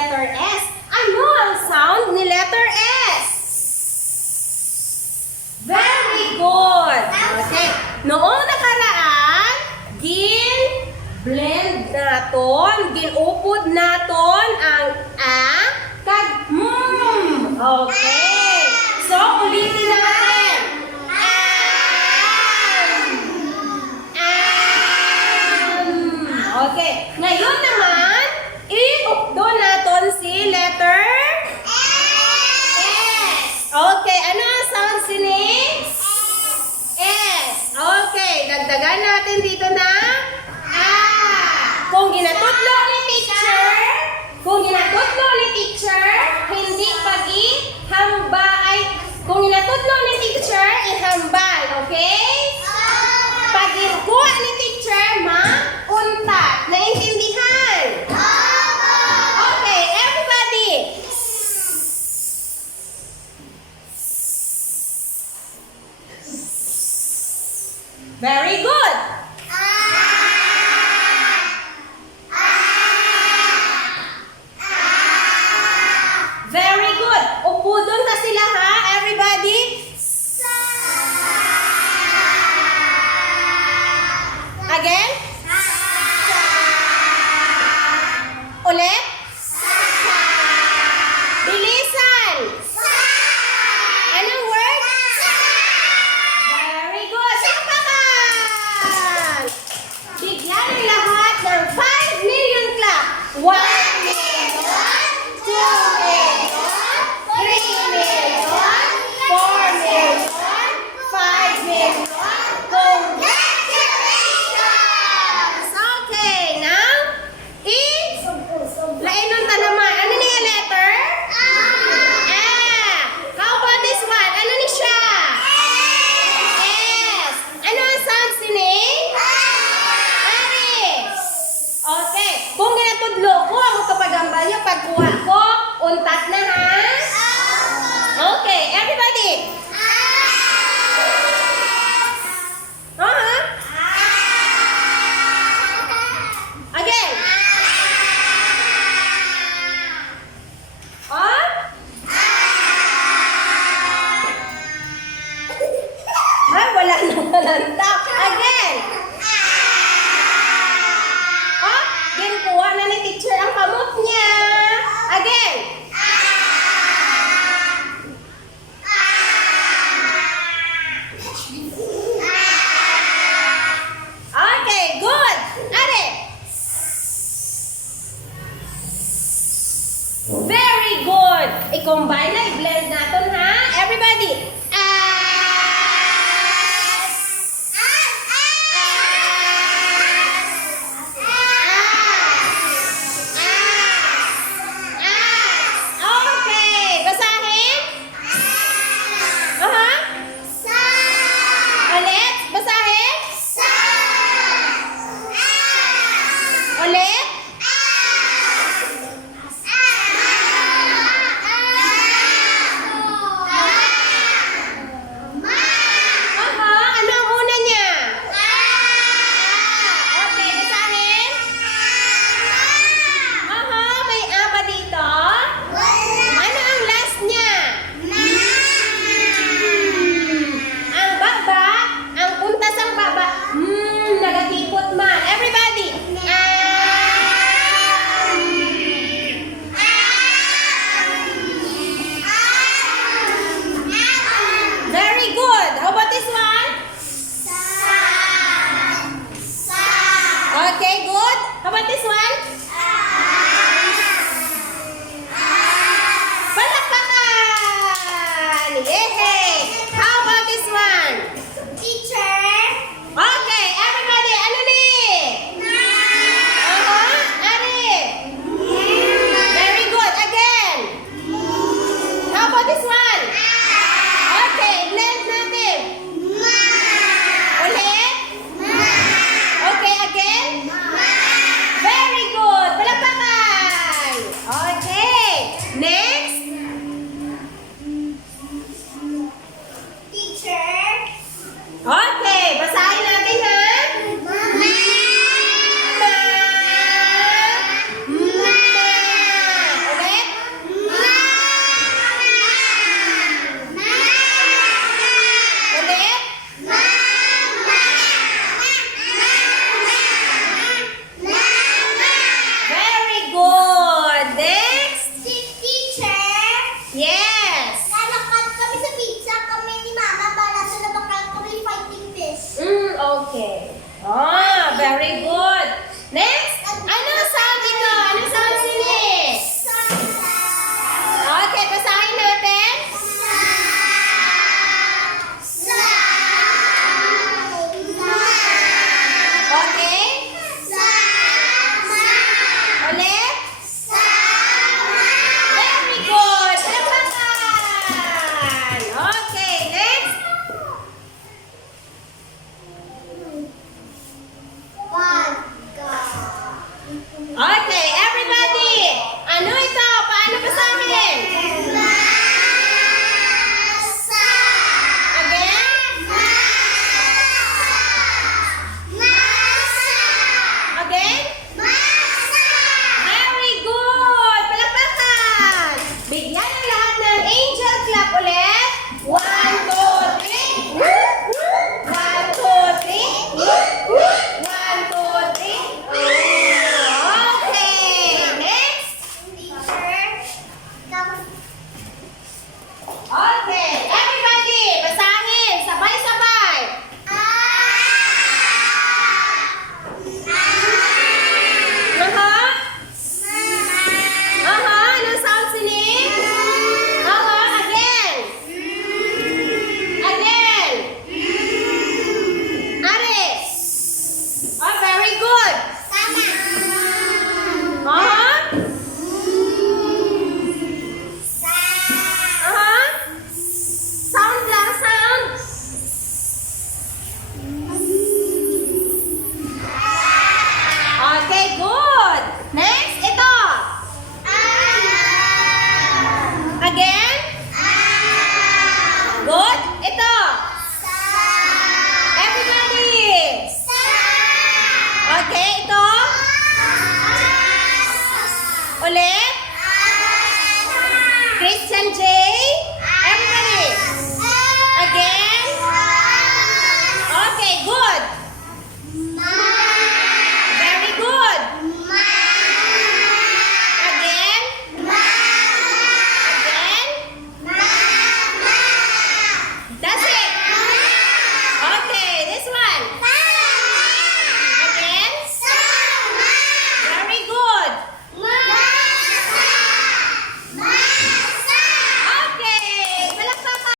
letter S. Ano ang sound ni letter S? Very good. Okay. Noong nakaraan, blend naton, ginupod naton ang a kag Okay. So, ulitin natin. Okay. Ngayon naman, i-updo naton si letter S. Okay. Ano ang sound sinig? S. Okay. Dagdagan natin dito na Kung ginatutlo ni teacher, hindi kung ginatutlo ni teacher, ihambal, okay? Pag ginkuha ni teacher, mauntat. Naintindihan? Okay, everybody. Very good. Very good. Upo doon na sila ha, everybody. Again? Ulit? Bilisan. Anong word? Very good. Sampakan. Bigyan ng lahat ng 5 million clap. 1 million, 2 million, 3 million, 4 million, 5 million. Congratulations! Okay, now, lain ng tanaman. Ano niya letter? How about this one? Ano ni siya? S. Ano ang sound sinig? Aris. Okay. Kung ginatudlo ko, ang magkapagambal niya, pagkuha ko, untat na ha? Okay, everybody. Again. Wala na malanta. Again. Ginkuha na ni teacher ang kamot niya. Again. Okay, good. Are. Very good. I-combine